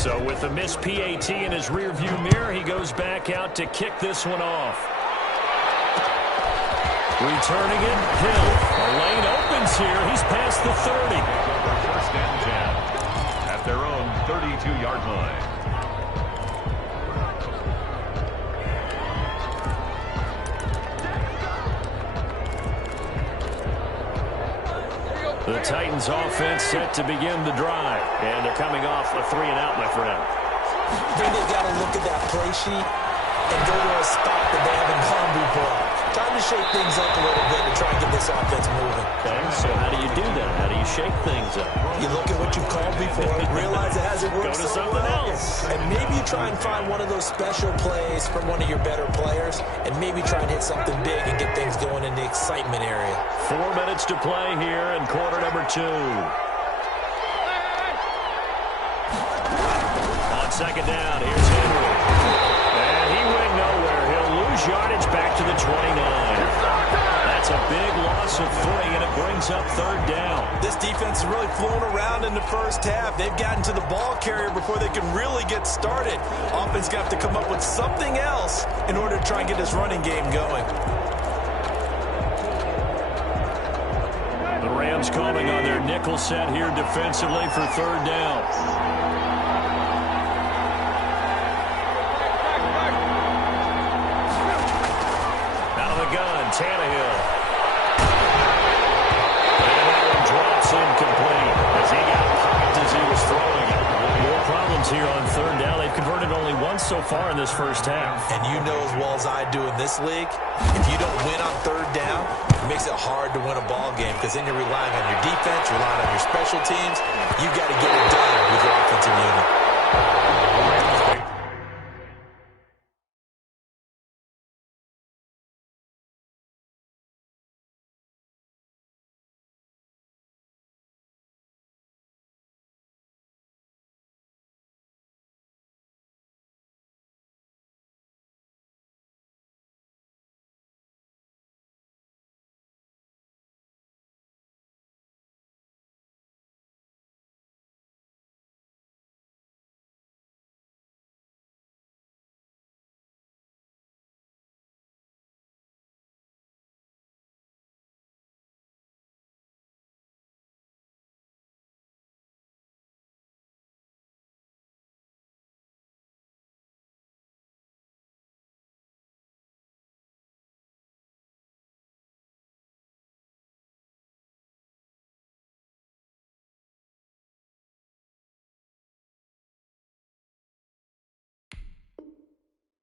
So with a missed PAT in his rearview mirror, he goes back out to kick this one off. Returning it, Hill. A lane opens here. He's past the 30. First and 10 at their own 32-yard line. The Titans offense set to begin the drive. And they're coming off a 3-and-out, my friend. I think they've got to look at that play sheet and go to a spot that they haven't gone before. Time to shake things up a little bit to try and get this offense moving. Okay, so how do you do that? How do you shake things up? You look at what you've called before, realize it hasn't worked Go to so something well, else. and maybe you try and find one of those special plays from one of your better players, and maybe try and hit something big and get things going in the excitement area. 4 minutes to play here in quarter number 2. On second down, here's Henry. And he went nowhere. He'll lose yardage back to the 29. That's a big loss of footing, and it brings up third down. This defense has really flown around in the first half. They've gotten to the ball carrier before they can really get started. Offense got to come up with something else in order to try and get this running game going. The Rams calling on their nickel set here defensively for third down. Out of the gun, Tannehill. And that one drops incomplete as he got popped as he was throwing it. More problems here on third down. They've converted only once so far in this first half. And you know as well as I do in this league, if you don't win on third down, it makes it hard to win a ball game because then you're relying on your defense, relying on your special teams. You got to get it done with your offensive unit.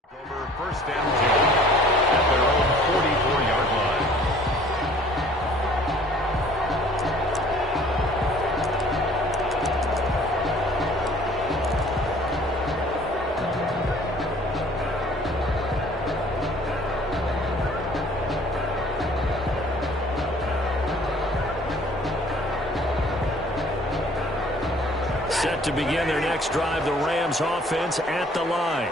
Over first and 10 at their own 44-yard line. Set to begin their next drive, the Rams offense at the line.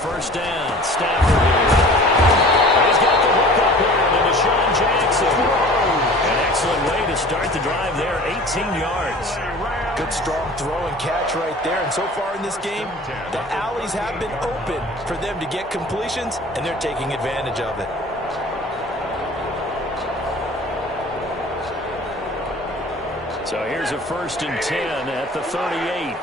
First down, Stafford here. He's got the hook up here to Deshaun Jackson. An excellent way to start the drive there, 18 yards. Good strong throw and catch right there. And so far in this game, the alleys have been open for them to get completions, and they're taking advantage of it. So here's a first and 10 at the 38.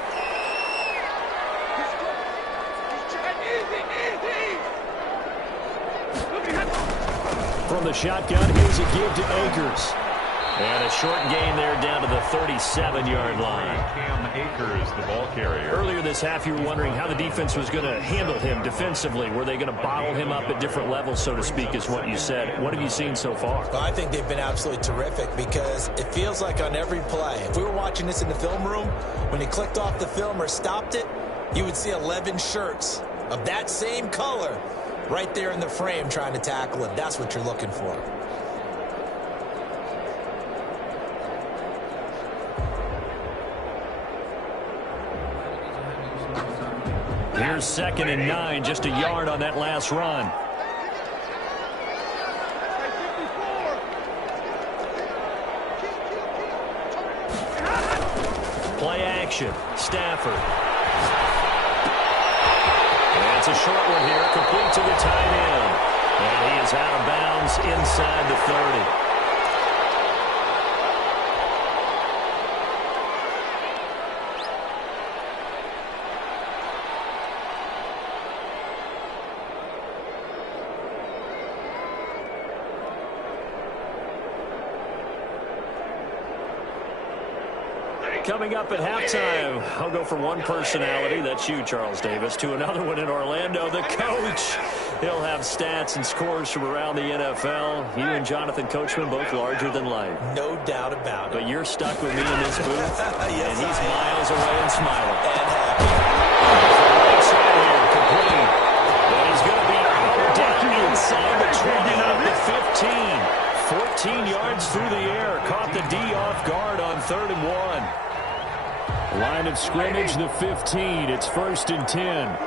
From the shotgun, here's a give to Akers. And a short gain there down to the 37-yard line. Cam Akers, the ball carrier. Earlier this half, you were wondering how the defense was going to handle him defensively. Were they going to bottle him up at different levels, so to speak, is what you said. What have you seen so far? Well, I think they've been absolutely terrific because it feels like on every play, if we were watching this in the film room, when he clicked off the film or stopped it, you would see 11 shirts of that same color right there in the frame trying to tackle it. That's what you're looking for. Here's 2nd and 9, just a yard on that last run. Play action. Stafford. And it's a short one here, complete to the tight end. And he is out of bounds inside the 30. Coming up at halftime, I'll go from one personality, that's you, Charles Davis, to another one in Orlando, the coach. He'll have stats and scores from around the NFL. You and Jonathan Coachman, both larger than life. No doubt about it. But you're stuck with me in this booth, Yes, and he's I am. miles away and smiling. And happy. Right side here, complete. And he's going to be out down inside the 20 of the 15. 14 yards through the air. Caught the D off guard on 3rd and 1. Line of scrimmage, the 15. It's 1st and 10.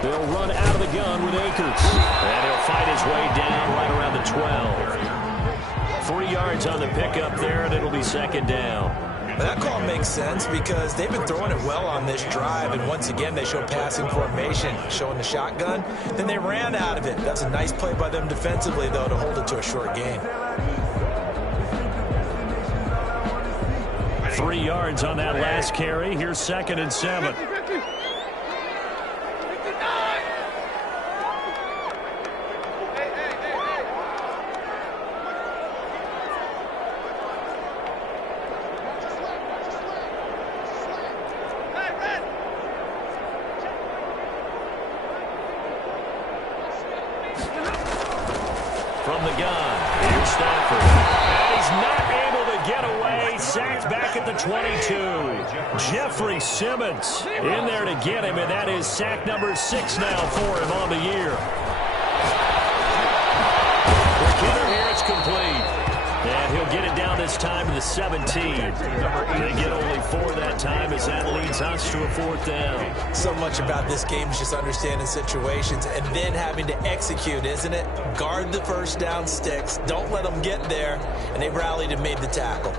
They'll run out of the gun with Akers. And he'll fight his way down right around the 12. 3 yards on the pickup there, and it'll be 2nd down. That call makes sense because they've been throwing it well on this drive, and once again they show passing formation, showing the shotgun. Then they ran out of it. That's a nice play by them defensively, though, to hold it to a short gain. 3 yards on that last carry. Here's 2nd and 7. From the gun, here's Stafford. And he's not able to get away. Sacked back at the 22. Jeffrey Simmons in there to get him, and that is sack number 6 now for him on the year. The kicker here, it's complete. And he'll get it down this time to the 17. They get only 4 that time as that leads us to a 4th down. So much about this game is just understanding situations and then having to execute, isn't it? Guard the first down sticks. Don't let them get there. And they rallied and made the tackle.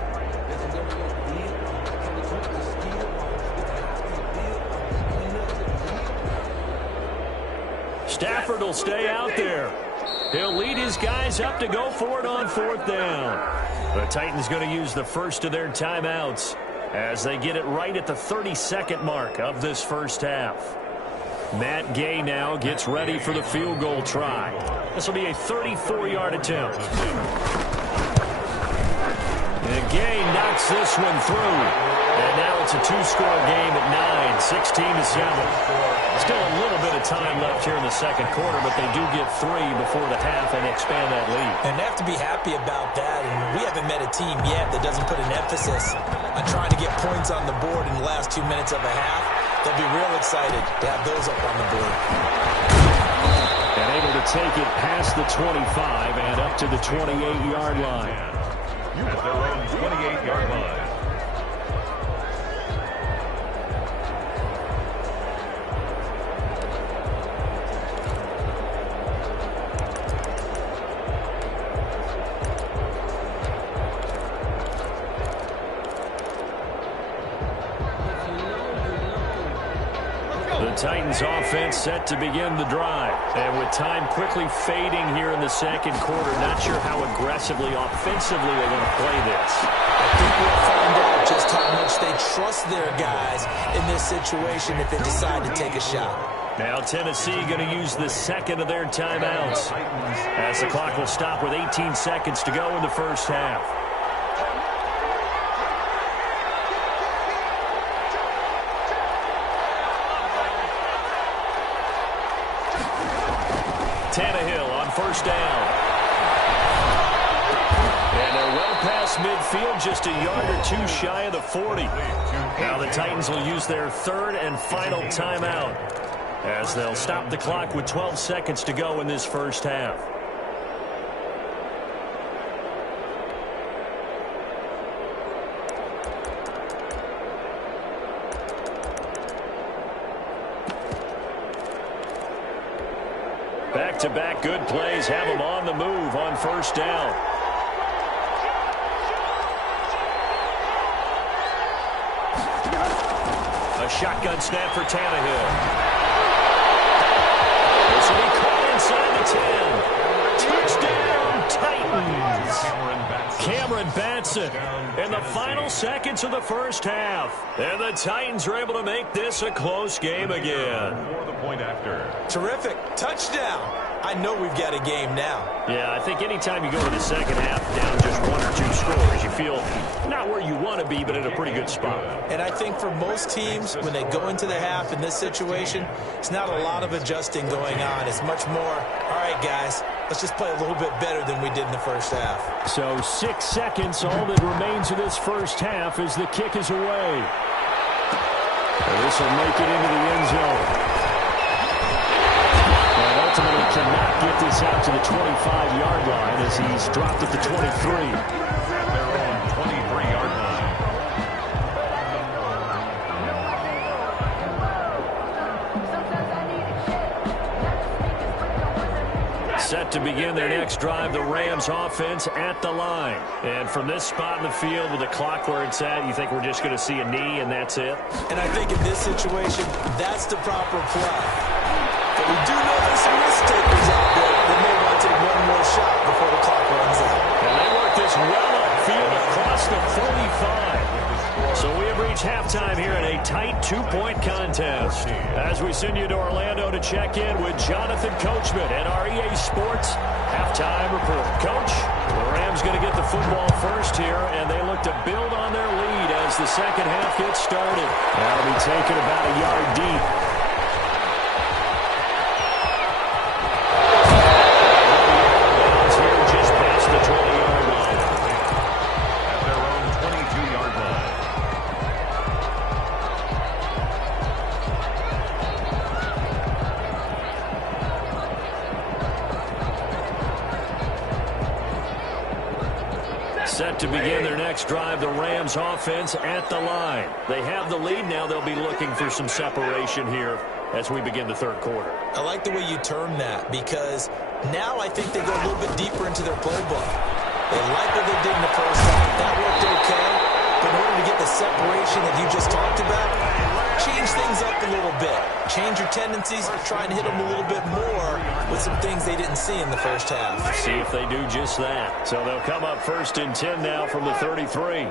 Stafford will stay out there. He'll lead his guys up to go for it on 4th down. The Titans going to use the first of their timeouts as they get it right at the 32nd mark of this first half. Matt Gay now gets ready for the field goal try. This will be a 34-yard attempt. And Gay knocks this one through. And now it's a 2-score game at 9, 16-7. Still a little bit of time left here in the second quarter, but they do get 3 before the half and expand that lead. And they have to be happy about that. And we haven't met a team yet that doesn't put an emphasis on trying to get points on the board in the last 2 minutes of a half. They'll be real excited to have those up on the board. And able to take it past the 25 and up to the 28-yard line. At their own 28-yard line. Titans offense set to begin the drive. And with time quickly fading here in the second quarter, not sure how aggressively, offensively they're going to play this. I think we'll find out just how much they trust their guys in this situation if they decide to take a shot. Now Tennessee going to use the second of their timeouts as the clock will stop with 18 seconds to go in the first half. Tannehill on first down. And they're well past midfield, just a yard or 2 shy of the 40. Now the Titans will use their third and final timeout as they'll stop the clock with 12 seconds to go in this first half. back-to-back good plays have them on the move on first down. A shotgun snap for Tannehill. This will be caught inside the 10. Touchdown, Titans. Cameron Batson in the final seconds of the first half. And the Titans are able to make this a close game again. For the point after. Terrific. Touchdown. I know we've got a game now. Yeah, I think anytime you go to the second half down just 1 or 2 scores, you feel not where you want to be, but in a pretty good spot. And I think for most teams, when they go into the half in this situation, it's not a lot of adjusting going on. It's much more, all right, guys, let's just play a little bit better than we did in the first half. So 6 seconds, all that remains of this first half as the kick is away. And this will make it into the end zone. Ultimately cannot get this out to the 25-yard line as he's dropped at the 23. Their own 23-yard line. Set to begin their next drive, the Rams offense at the line. And from this spot in the field with the clock where it's at, you think we're just going to see a knee and that's it? And I think in this situation, that's the proper play. But we do know there's some risk takers out there that may want to take one more shot before the clock runs out. And they work this well upfield across the 45. So we have reached halftime here in a tight 2-point contest. As we send you to Orlando to check in with Jonathan Coachman at our EA Sports Halftime Report. Coach, the Rams going to get the football first here, and they look to build on their lead as the second half gets started. That'll be taken about a yard deep. Set to begin their next drive, the Rams offense at the line. They have the lead now. They'll be looking for some separation here as we begin the third quarter. I like the way you term that because now I think they go a little bit deeper into their playbook. They like what they did in the first half. That worked okay. But in order to get the separation that you just talked about, change things up a little bit. Change your tendencies, try and hit them a little bit more with some things they didn't see in the first half. See if they do just that. So they'll come up first and 10 now from the 33.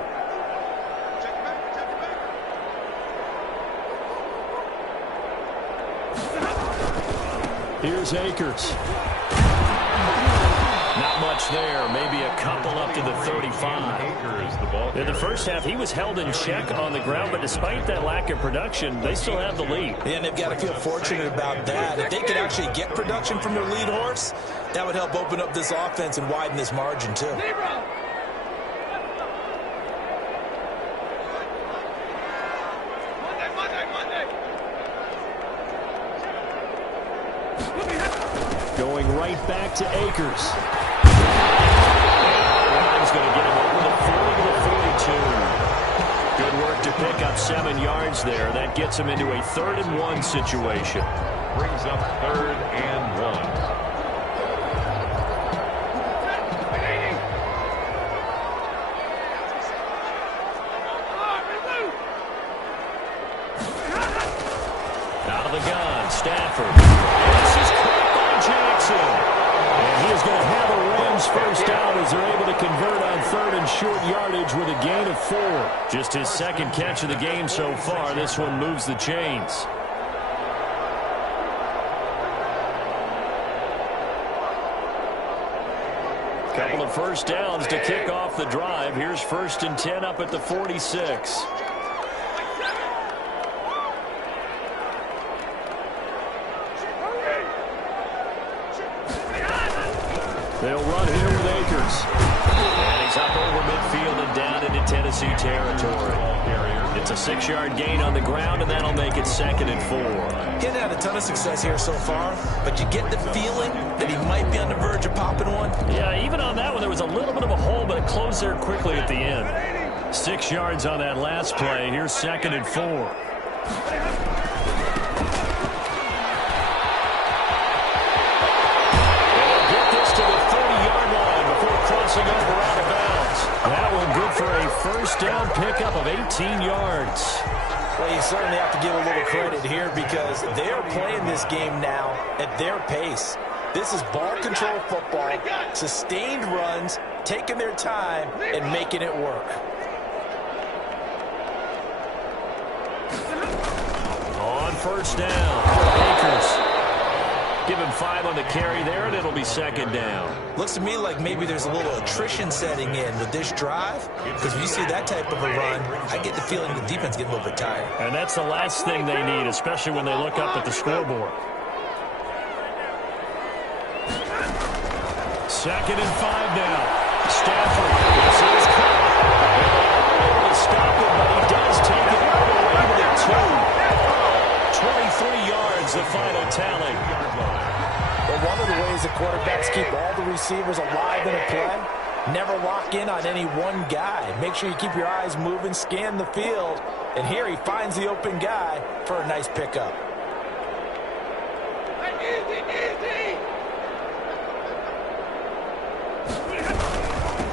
Here's Akers. Not much there. Maybe a couple up to the 35. In the first half, he was held in check on the ground, but despite that lack of production, they still have the lead. And they've got to feel fortunate about that. If they could actually get production from their lead horse, that would help open up this offense and widen this margin, too. Going right back to Akers. He's going to get him over the 40 to the 42. Good work to pick up 7 yards there. That gets him into a 3rd and 1 situation. Brings up 3rd and 1. Out of the gun, Stafford. This is caught by Jackson. And he is going to have a Rams first down as they're able to convert on 3rd and short yardage with a gain of 4. Just his second catch of the game so far. This one moves the chains. Couple of first downs to kick off the drive. Here's 1st and 10 up at the 46. They'll run here with Akers. And he's up over midfield and down into Tennessee territory. It's a 6-yard gain on the ground, and that'll make it 2nd and 4. He hasn't had a ton of success here so far, but you get the feeling that he might be on the verge of popping one. Yeah, even on that one, there was a little bit of a hole, but it closed there quickly at the end. 6 yards on that last play. Here's 2nd and 4. crossing over out of bounds. That one good for a first down pickup of 18 yards. Well, you certainly have to give a little credit here because they are playing this game now at their pace. This is ball control football, sustained runs, taking their time and making it work. On first down, Akers. Give him 5 on the carry there, and it'll be second down. Looks to me like maybe there's a little attrition setting in with this drive, because when you see that type of a run, I get the feeling the defense getting a little bit tired. And that's the last thing they need, especially when they look up at the scoreboard. Second and 5 now. Stafford. This is caught. Able to stop it, but he does take it all the way to the 2. 23 yards, the final tally. But one of the ways the quarterbacks keep all the receivers alive in a play, never lock in on any one guy. Make sure you keep your eyes moving, scan the field, and here he finds the open guy for a nice pickup.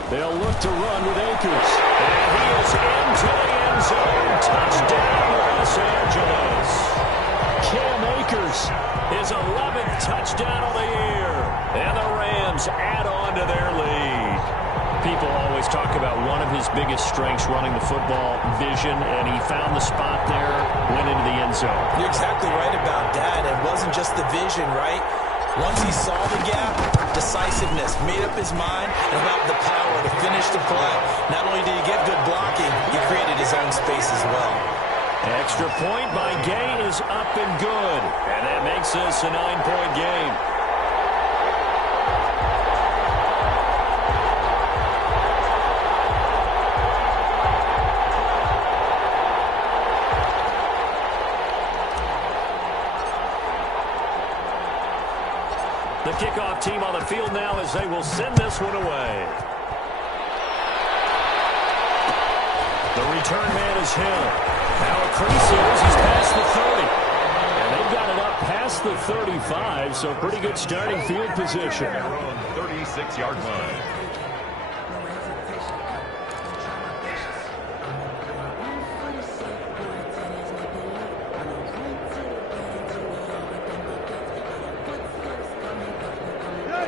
They'll look to run with Akers. And he is into the end zone. Touchdown, Los Angeles. Cam Akers, his 11th touchdown of the year. And the Rams add on to their lead. People always talk about one of his biggest strengths running the football, vision, and he found the spot there, went into the end zone. You're exactly right about that. It wasn't just the vision, right? Once he saw the gap, decisiveness, made up his mind, and about the power to finish the play. Not only did he get good blocking, he created his own space as well. Extra point by Gay is up and good. And that makes this a 9-point game. The kickoff team on the field now as they will send this one away. The return man is Hill. Now a crease here as he's past the 30. And they've got it up past the 35, so pretty good starting field position. 36-yard line.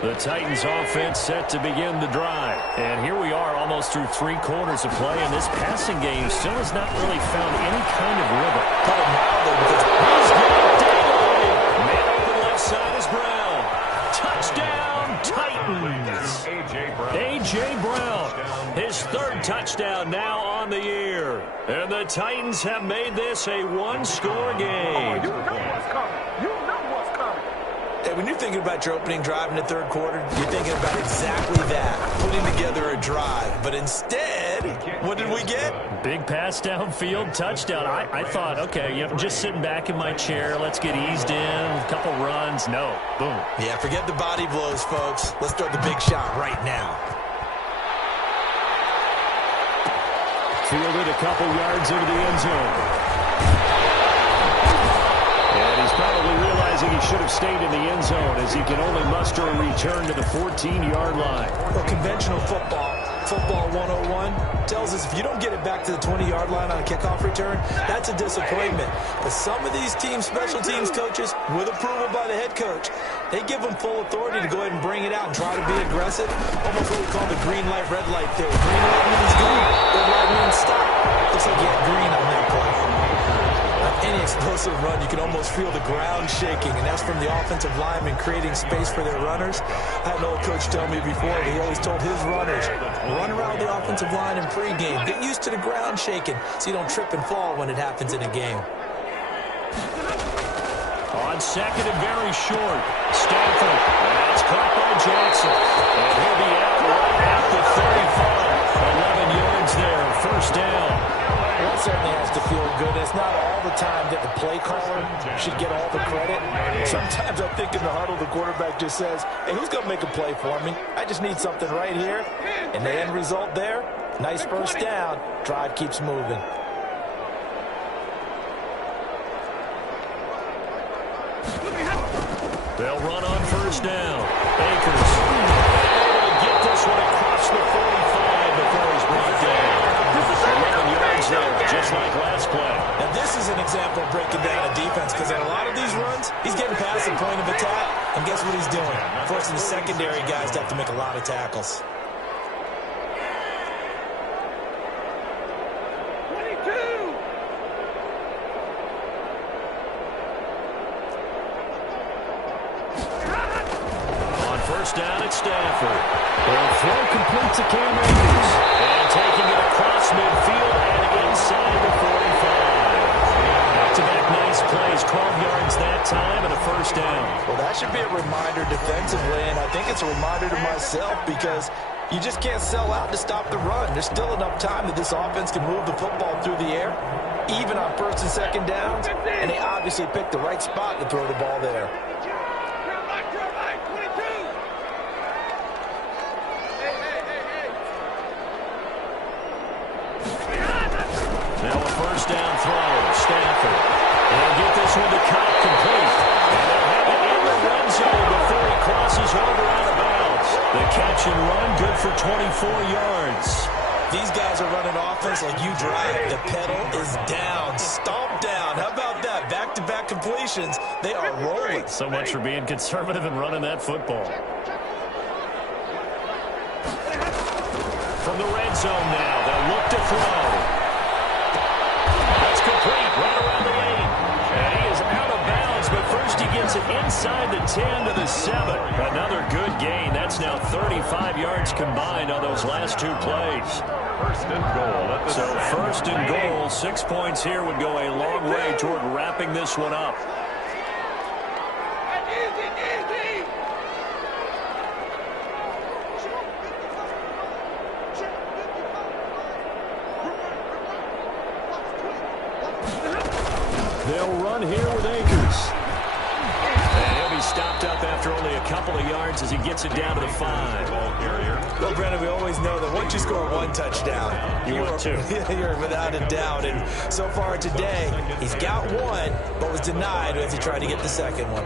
The Titans offense set to begin the drive. And here we are almost through 3 quarters of play, and this passing game still has not really found any kind of rhythm. Put it mildly because he's got Daly. Man open left side is Brown. Touchdown, Titans. A.J. Brown, his 3rd touchdown now on the year. And the Titans have made this a 1-score game. You know what's coming. You know what's coming. Hey, when you're thinking about your opening drive in the 3rd quarter, you're thinking about exactly that, putting together a drive. But instead, what did we get? Big pass downfield, touchdown. I thought, okay, just sitting back in my chair, let's get eased in, a couple runs. No, boom. Yeah, forget the body blows, folks. Let's throw the big shot right now. Fielded a couple yards into the end zone. And he's probably realizing he should have stayed in the end zone as he can only muster a return to the 14-yard line. Well, conventional football 101, tells us if you don't get it back to the 20-yard line on a kickoff return, that's a disappointment. But some of these teams, special teams coaches, with approval by the head coach, they give them full authority to go ahead and bring it out and try to be aggressive. Almost what we call the green light, red light theory. Green light means green, red light means stop. Looks like you had green on that play. Any explosive run, you can almost feel the ground shaking, and that's from the offensive linemen creating space for their runners. I had an old coach tell me before, but he always told his runners, run around the offensive line in pregame. Get used to the ground shaking so you don't trip and fall when it happens in a game. On second and very short, Stafford. That's caught by Jackson. And he'll be out right at the 35. 11 yards there, first down. Well, that certainly has to feel good. It's not all the time that the play caller should get all the credit. Sometimes I think in the huddle, the quarterback just says, hey, who's going to make a play for me? I just need something right here. And the end result there, nice first down. Drive keeps moving. They'll run on first down. Akers able to get this one across past the 45 before he's brought down. 11 yards there, just like last play. Now, this is an example of breaking down a defense because on a lot of these runs, he's getting past the point of attack, and guess what he's doing? Forcing the secondary guys to have to make a lot of tackles. Down at Stafford. They'll throw complete to Cam Akers. And taking it across midfield and inside the 45. Back-to-back nice plays, 12 yards that time and a first down. Well, that should be a reminder defensively, and I think it's a reminder to myself because you just can't sell out to stop the run. There's still enough time that this offense can move the football through the air, even on first and second downs, and they obviously picked the right spot to throw the ball there. Now a first down throw. Stafford. They'll get this one to Cobb complete. And they'll have it in the red zone before he crosses over out of bounds. The catch and run good for 24 yards. These guys are running offense like you drive. The pedal is down. Stomp down. How about that? Back-to-back completions. They are rolling. So much for being conservative and running that football. From the red zone now, they'll look to throw. That's complete, right around the 8. And he is out of bounds, but first he gets it inside the 10 to the 7. Another good gain. That's now 35 yards combined on those last two plays. First and goal. So first and goal, 6 points here would go a long way toward wrapping this one up. They'll run here with Akers. And he'll be stopped up after only a couple of yards as he gets it down to the 5. Well, Brandon, we always know that once you score one touchdown, You want two. You're without a doubt. And so far today, he's got one, but was denied as he tried to get the second one.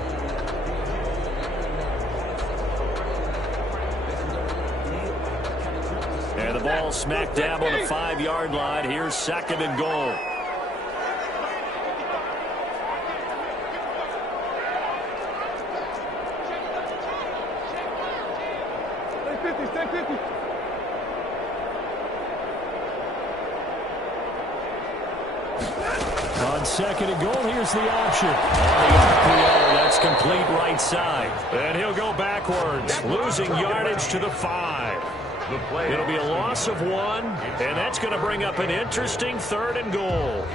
And the ball smack dab on the 5-yard line. Here's second and goal. On second and goal, here's the option. On the RPO, that's complete right side. And he'll go backwards, losing yardage to the 5. It'll be a loss of 1, and that's going to bring up an interesting third and goal.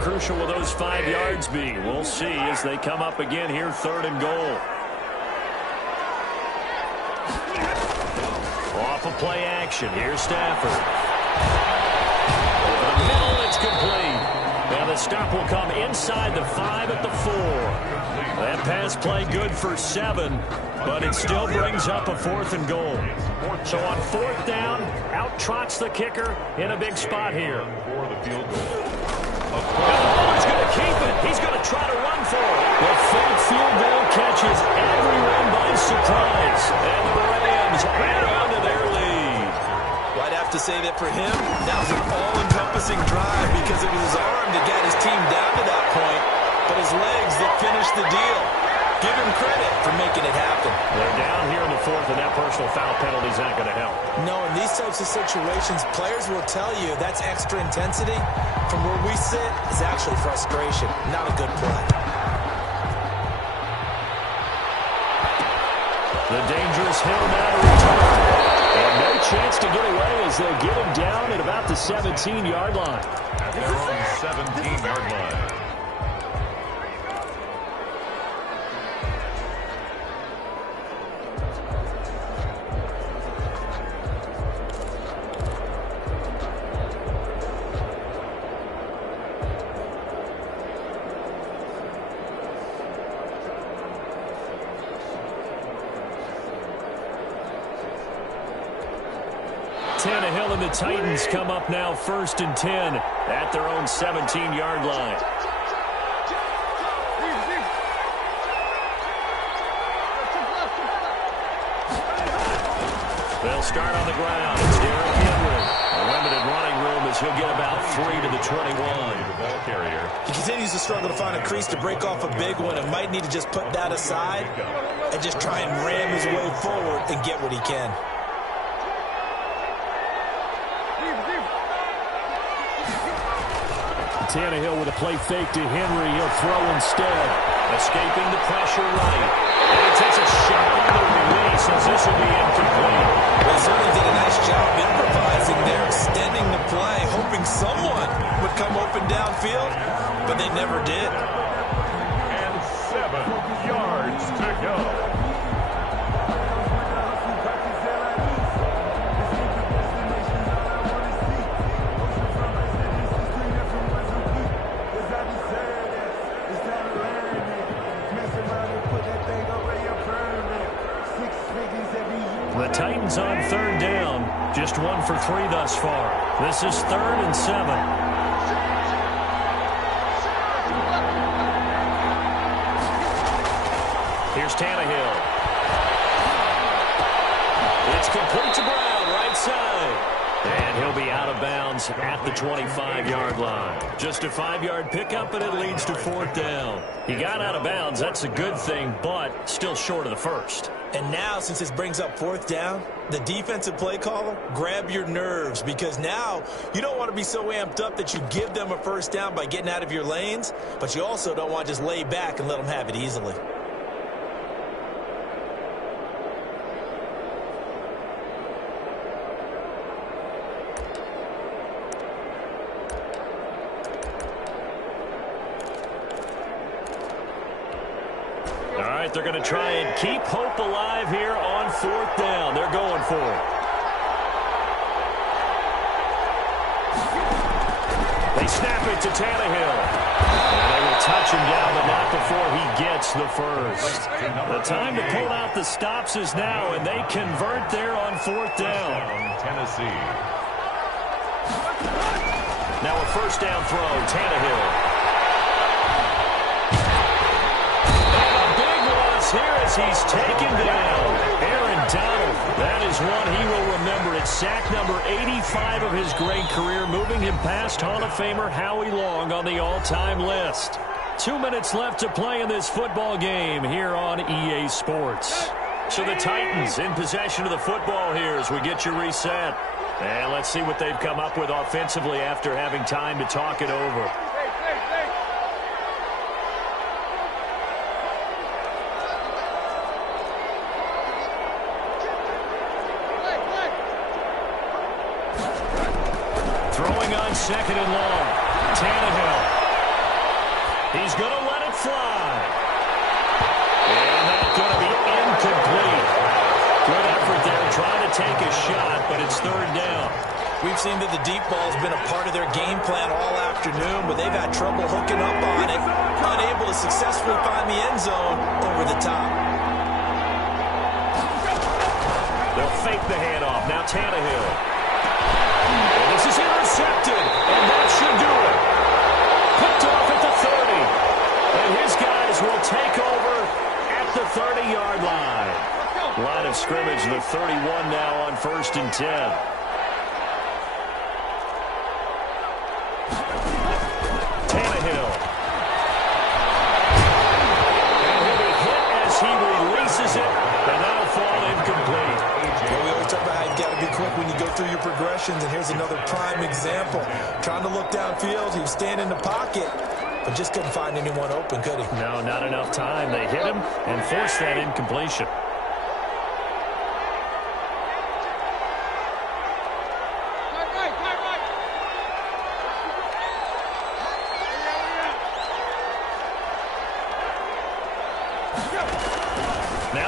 Crucial will those 5 yards be? We'll see as they come up again here, third and goal. Off of play action. Here's Stafford. Over the middle, it's complete. Now the stop will come inside the 5 at the 4. That pass play good for 7, but it still brings up a fourth and goal. So on fourth down, out trots the kicker in a big spot here. For the field goal. He's going to keep it. He's going to try to run for it. The fake field goal catches everyone by surprise. And the Rams add on to their lead. Well, I'd have to say that for him, that was an all-encompassing drive because it was his arm that got his team down to that point, but his legs that finished the deal. Give him credit for making it happen. They're down here in the 4th, and that personal foul penalty is not going to help. No, in these types of situations, players will tell you that's extra intensity. From where we sit, it's actually frustration, not a good play. The dangerous Hill now to return. And no chance to get away as they'll get him down at about the 17-yard line. At their own 17-yard line. Tannehill and the Titans come up now 1st and 10 at their own 17-yard line. They'll start on the ground. It's Derrick Henry. A limited running room as he'll get about 3 to the 21. The ball carrier. He continues to struggle to find a crease to break off a big one and might need to just put that aside and just try and ram his way forward and get what he can. Tannehill with a play fake to Henry. He'll throw instead. Escaping the pressure right. And he takes a shot on the release as this will be incomplete. They certainly did a nice job improvising there, extending the play, hoping someone would come open downfield, but they never did. And 7 yards to go. The Titans on 3rd down. Just 1 for 3 thus far. This is 3rd and 7. Here's Tannehill. It's complete to Brown, right side. And he'll be out of bounds at the 25-yard line. Just a 5-yard pickup, and it leads to 4th down. He got out of bounds. That's a good thing, but still short of the first. And now, since this brings up 4th down, the defensive play caller, grab your nerves, because now you don't want to be so amped up that you give them a 1st down by getting out of your lanes, but you also don't want to just lay back and let them have it easily. They're going to try and keep hope alive here on 4th down. They're going for it. They snap it to Tannehill. And they will touch him down, but not before he gets the first. The time to pull out the stops is now, and they convert there on 4th down. Tennessee. Now a 1st down throw, Tannehill. Here as he's taken down. Aaron Donald. That is one he will remember. It's sack number 85 of his great career, moving him past Hall of Famer Howie Long on the all-time list. 2 minutes left to play in this football game here on EA Sports. So the Titans in possession of the football here as we get you reset. And let's see what they've come up with offensively after having time to talk it over. Second and long. Tannehill. He's going to let it fly. And that's going to be incomplete. Good effort there trying to take a shot, but it's 3rd down. We've seen that the deep ball has been a part of their game plan all afternoon, but they've had trouble hooking up on it, unable to successfully find the end zone over the top. They'll fake the handoff. Now Tannehill. And this is intercepted, and that should do it. Picked off at the 30. And his guys will take over at the 30-yard line. Line of scrimmage, the 31 now on 1st and 10. Tannehill. And he'll be hit as he releases it, and that'll fall incomplete. We always talk about how you've got to be quick when you go through your progressions, and here's another prime example. Trying to look downfield, he was standing in the pocket, but just couldn't find anyone open, could he? No, not enough time. They hit him and forced that incompletion.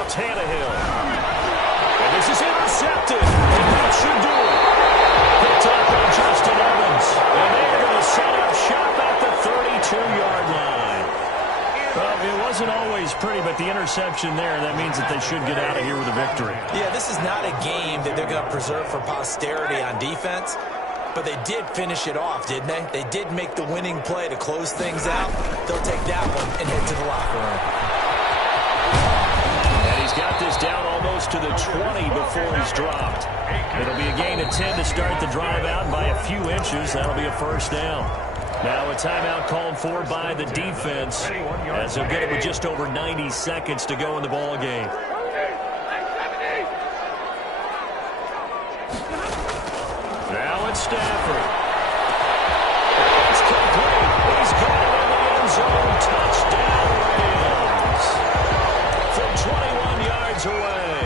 Tannehill. And this is intercepted. And that should do it. Picked up by Justin Evans. And they're going to set up shop at the 32-yard line. Well, it wasn't always pretty, but the interception there, that means that they should get out of here with a victory. Yeah, this is not a game that they're going to preserve for posterity on defense, but they did finish it off, didn't they? They did make the winning play to close things out. They'll take that one and head to the locker room. And he's got this down almost to the 20 before he's dropped. It'll be a gain of 10 to start the drive out, and by a few inches, that'll be a first down. Now a timeout called for by the defense as they'll get it with just over 90 seconds to go in the ball game. Now it's Stafford. It's complete. He's got it in the end zone. Touchdown Rams. From 21 yards away.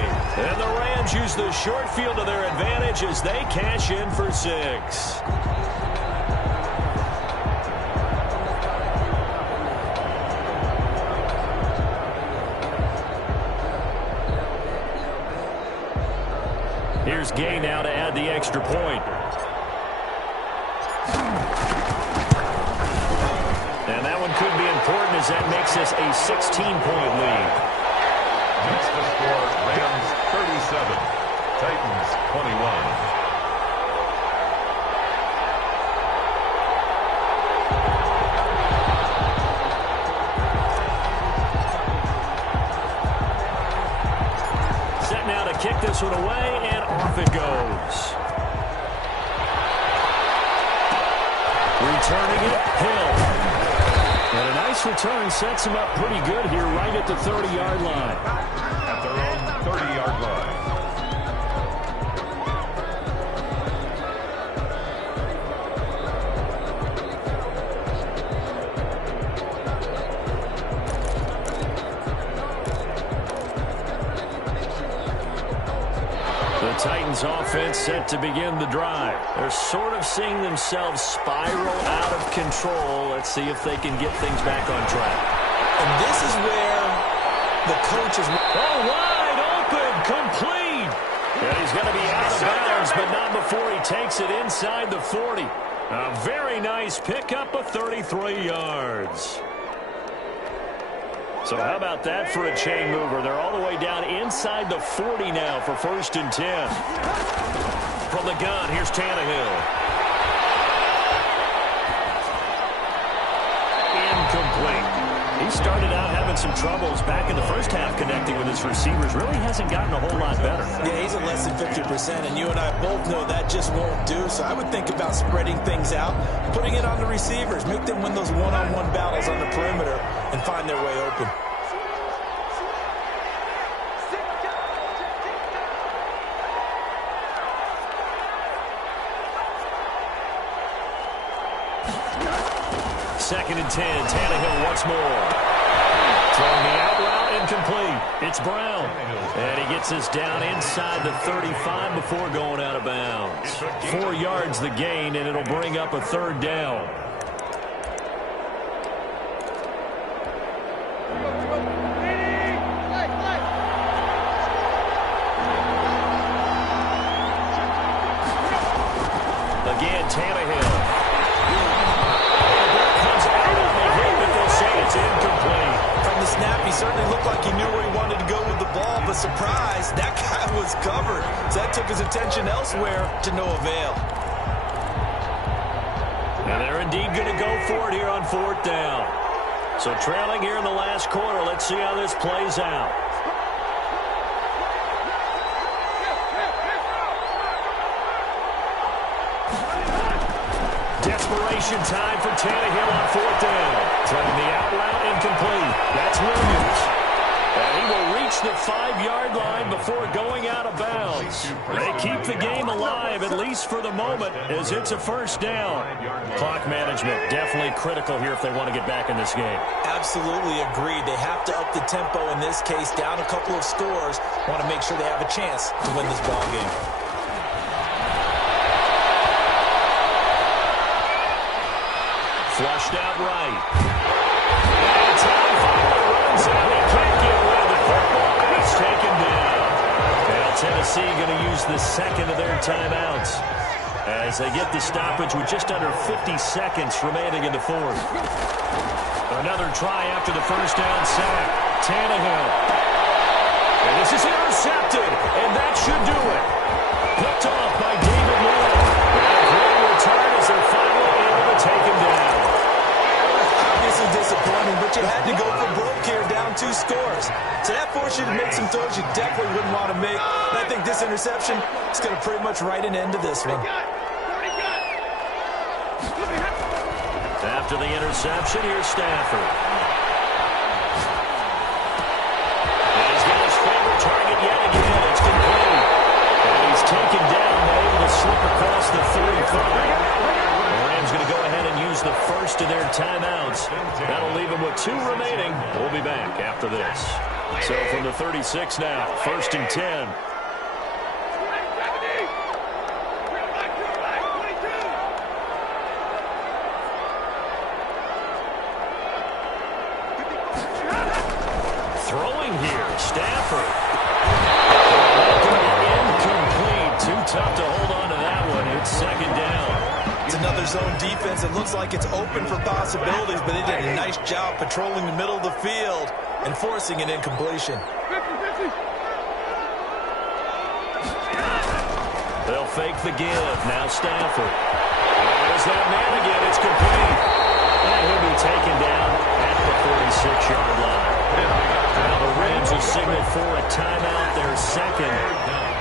And the Rams use the short field to their advantage as they cash in for 6. Here's Gay now to add the extra point. And that one could be important as that makes this a 16-point lead. That's the score. Rams 37, Titans 21. Kick this one away, and off it goes. Returning it, Hill. And a nice return sets him up pretty good here right at the 30-yard line. At their own 30-yard line. Titans offense set to begin the drive. They're sort of seeing themselves spiral out of control. Let's see if they can get things back on track. And this is where the coach is... Oh, wide open, complete. And he's going to be out of bounds, but not before he takes it inside the 40. A very nice pickup of 33 yards. So how about that for a chain mover? They're all the way down inside the 40 now for 1st and 10. From the gun, here's Tannehill. Incomplete. He started out having some troubles back in the first half connecting with his receivers. Really hasn't gotten a whole lot better. Yeah, he's at less than 50%, and you and I both know that just won't do. So I would think about spreading things out, putting it on the receivers, make them win those one-on-one battles on the perimeter, and find their way open. Second and 10, Tannehill once more. Throwing the out route, incomplete. It's Brown. And he gets us down inside the 35 before going out of bounds. 4 yards the gain, and it'll bring up a 3rd down. Again, Tannehill. It's incomplete. From the snap, he certainly looked like he knew where he wanted to go with the ball, but surprise, that guy was covered. So that took his attention elsewhere to no avail. And they're indeed going to go for it here on 4th down. So trailing here in the last quarter, let's see how this plays out. Desperation time for Tannehill on 4th down. Throwing the out route, incomplete. That's Williams. And he will reach the 5-yard line before going out of bounds. They keep the game alive, at least for the moment, as it's a 1st down. Clock management definitely critical here if they want to get back in this game. Absolutely agreed. They have to up the tempo in this case, down a couple of scores. Want to make sure they have a chance to win this ball game. Flushed out right. And Tom finally runs out. He can't get rid of the football. He's taken Tennessee going to use the second of their timeouts as they get the stoppage with just under 50 seconds remaining in the fourth. Another try after the first down sack. Tannehill. And this is intercepted, and that should do it. Picked off by David Long. And great return as they're finally able to take him down. Obviously disappointing, but you had to go for broke here, down 2 scores. So that forced you to make some throws you definitely wouldn't want to make. And I think this interception is going to pretty much write an end to this one. After the interception, here's Stafford. And he's got his favorite target yet again. It's complete. And he's taken down, but able to slip across the 35. The Rams going to go ahead and use the first of their timeouts. That'll leave them with 2 remaining. We'll be back after this. So from the 36 now, 1st and 10. Throwing here, Stafford. Incomplete. Too tough to hold on to that one. It's 2nd down. It's another zone defense. It looks like it's open for possibilities, but they did a nice job patrolling the middle of the field and forcing an incompletion. They'll fake the give. Now Stafford. There's that man again. It's complete. And he'll be taken down at the 46-yard line. Now the Rams will signal for a timeout, their second.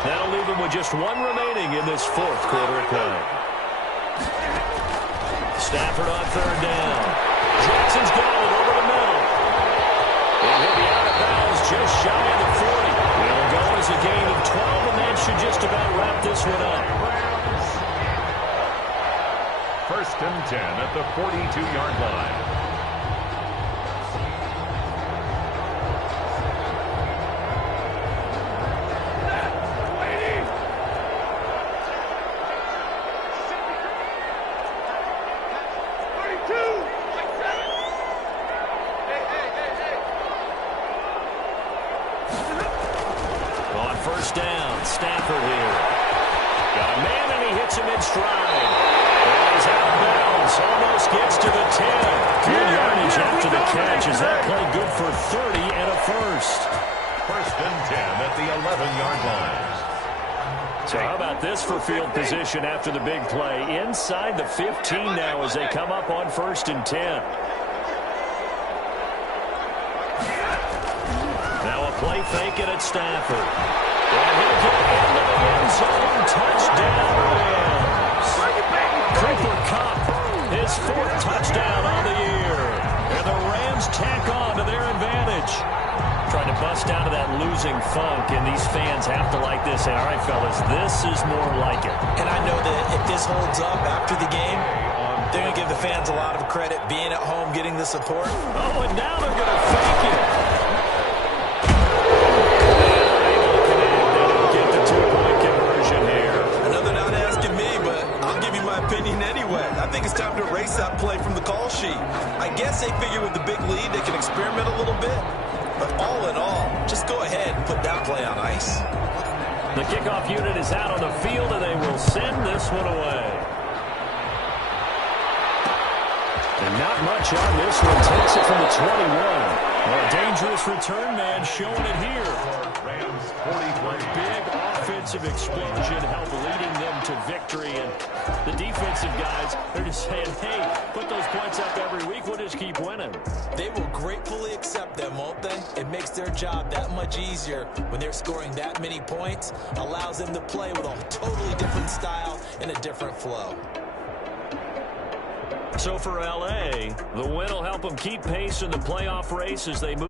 That'll leave them with just 1 remaining in this 4th quarter of play. Stafford on 3rd down. Jackson's got it over the middle. And he'll be out of bounds just shy of the 40. It'll go as a gain of 12, and that should just about wrap this one up. 1st and 10 at the 42-yard line. On 1st down, Stafford here. Got a man, and he hits him in stride. And he's out of bounds. Almost gets to the 10. Good yardage after the catch. Is that play good for 30 and a first? 1st and 10 at the 11-yard line. So how about this for field position after the big play? Inside the 15 now as they come up on 1st and 10. Now a play fake it at Stafford. And he'll get into the end zone. Touchdown, Rams. Cooper Kupp, his 4th touchdown on the year. And the Rams tack on to their advantage. Trying to bust out of that losing funk, and these fans have to like this. Say, all right, fellas, this is more like it. And I know that if this holds up after the game, they're going to give the fans a lot of credit being at home, getting the support. Oh, and now they're going to fake it. I think it's time to erase that play from the call sheet. I guess they figure with the big lead they can experiment a little bit. But all in all, just go ahead and put that play on ice. The kickoff unit is out on the field, and they will send this one away. And not much on this one. Takes it from the 21. Well, a dangerous return man showing it here. Rams 40 Big offensive explosion help leading them to victory. And the defensive guys, they're just saying, hey, put those points up every week. We'll just keep winning. They will gratefully accept them, won't they? It makes their job that much easier when they're scoring that many points. Allows them to play with a totally different style and a different flow. So for L.A., the win will help them keep pace in the playoff race as they move.